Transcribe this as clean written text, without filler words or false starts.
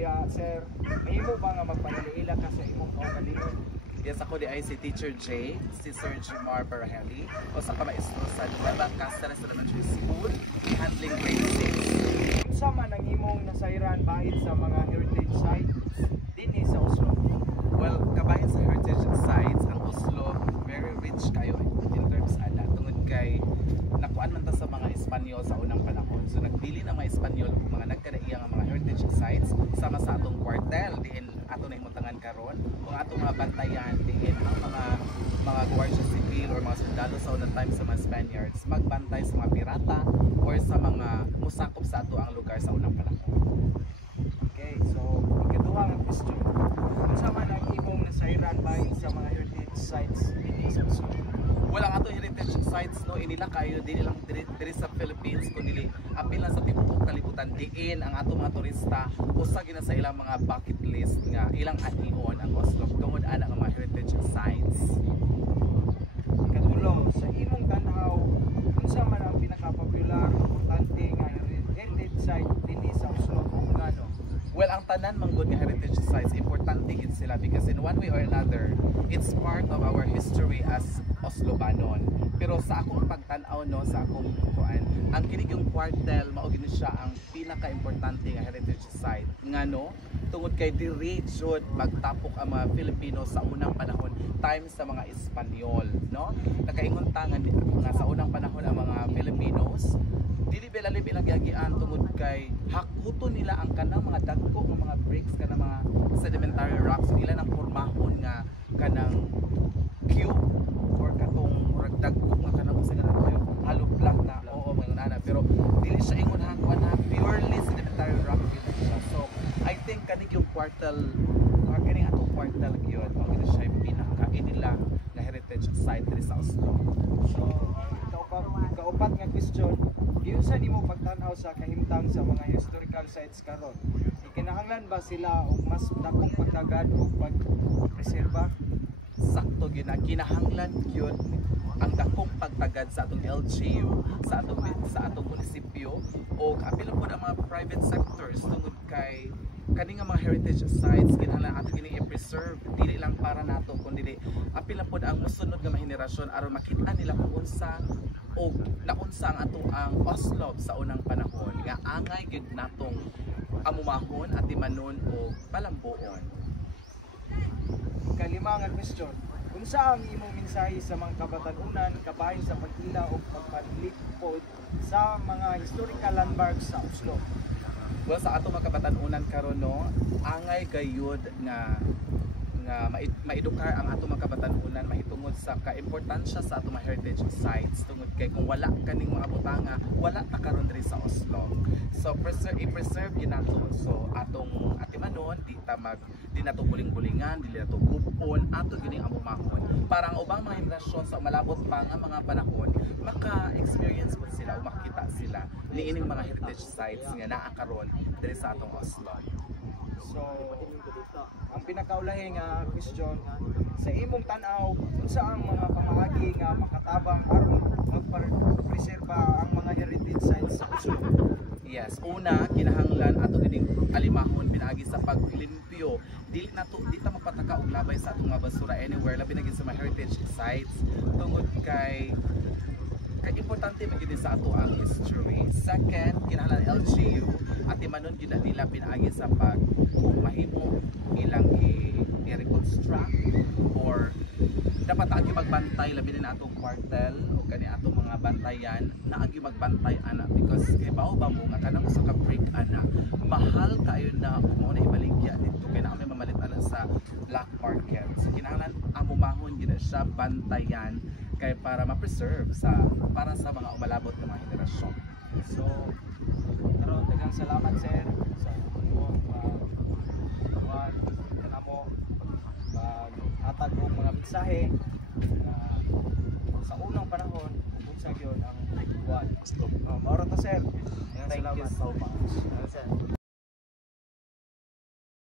diha sir, mahimo ba nga magpanaliila ka sa imong kaugalingon? Yes, ako di ay si Teacher J, si Sir Jimar Baraheli, o sa kamaestro sa Nueva Cáceres Elementary School, handling grade 6. Unsa man ang imong nasayran bahid sa mga heritage sites dinhi sa Oslo? Well, kabahin sa heritage sites, ang Oslo, very rich kayo in terms ana. Tungod kay, nakuan man ta sa mga Espanyol sa unang panahon. So, nagpili ng mga Espanyol, mga nagkadaiyang mga heritage sites, sama sa atong kwartel, diin ato na imutangan karon, kung atong mga bantayan, diin ang mga guardia civil or mga sundalo sa unang time sa mga Spaniards, magbantay sa mga pirata or sa mga musakop sa ato ang lugar sa unang panahon. Okay, so ikaduha nga question. Unsa man ang imong nasayran bahid sa mga heritage sites dinhi sa Oslo? Wala ang ato heritage sites no inila kayo dili lang diri sa Philippines kundi apil lang sa tibuok kalibutan diin ang ato mga turista usa gina sa ilang mga bucket list nga ilang anihon ang Oslo tungod ana nga mga heritage sites. Ikadulo, sa imong tan-aw, unsa man ang pinaka-popular importante nga heritage site dinhi sa Oslo ug ngano? Well, ang tanan manggod nga heritage sites importante gid sila because in one way or another it's part of our history as Oslobanon. Pero sa akong pagtan-aw no sa akong kuan, ang kini yung kwartel mao gini siya ang pinaka-importante nga heritage site. Ngano? Tungod kay diri jud magtapok ang mga Filipino sa unang panahon time sa mga Espanyol, no? Nakaingon tangan nga sa unang panahon ang mga Filipinos dili bilang giagian tungod kay hakuton nila ang kanang mga dagko ng mga bricks kanang mga sedimentary rocks nila nang pormahon nga kanang cube or katong murag dagko nga kanang usa nga hollow block na oo mga nana pero dili siya ingon kuan na purely sedimentary rock yun siya. So I think kanig yung kwartel kaning atong kwartel gyud mao gid siya pinaka inila nga heritage site diri sa Oslo. So, kaupat nga question, giunsa nimo pagtan-aw sa kahimtang sa mga historical sites karon? Ikinahanglan ba sila og mas dakong pagdagad o pagpreserba? Sakto gyud na kinahanglan gyud ang dakong pagtagad sa atong LGU, sa atong munisipyo o apil po ang mga private sectors tungod kay kani nga mga heritage sites kinahanglan ato gini i-preserve dili lang para nato kundi apil po ang mosunod nga mga henerasyon aron makita nila kung unsa o naunsa ang ato ang Oslo sa unang panahon nga angay gyud natong amumahon at timanon o palambuon. Kalima nga question, unsa ang imong mensahe sa mga kabatan-unan kabahin sa pag-ila o pagpanlipod sa mga historical landmarks sa Oslo? Well, sa ato mga kabatan-unan karon no, angay gayud nga maedukar ang ato mga kabatan-unan mahitungod sa kaimportansya sa ato mga heritage sites tungod kay kung wala kaning mga butanga wala ta karon diri sa Oslo. So i-preserve yun nato. So atong atimanon di nato buling-bulingan, di nato gupon, ato gini ang umahon para ang ubang mga henerasyon sa malabot pa nga mga panahon maka-experience po sila o makita sila niining mga heritage sites nga naa karon diri sa atong Oslo. So, ang pinakaulahi nga question, sa imong tan-aw, unsa ang mga pamaagi nga makatabang aron magpreserba ang mga heritage sites sa Oslo? Yes, una kinahanglan ato gining alimahon pinaagi sa paglimpyo. Dili ta mapataka og labay sa atong mga basura anywhere labi na gid sa mga heritage sites tungod kay importante magiging sa ato ang history. Second, kinahanglan LGU at imanon gyud nila pinaagi sa pag kung mahimo ilang i-reconstruct or dapat agi magbantay labi na atong kwartel o kani atong mga bantayan na agi magbantay ana because kay bao ba mo nga kanang usa ka break ana mahal kayo na ug mao na ibaligya dito kay na kami mamalit ana sa black market. So kinahanglan amumahon gyud siya bantayan kay para ma-preserve para sa mga umalabot nga mga henerasyon. So, karon daghang salamat sir sa imong pag-atag og mga mensahe na sa unang panahon unsa gyud ang buwan. Mao ra to sir. Thank you so much.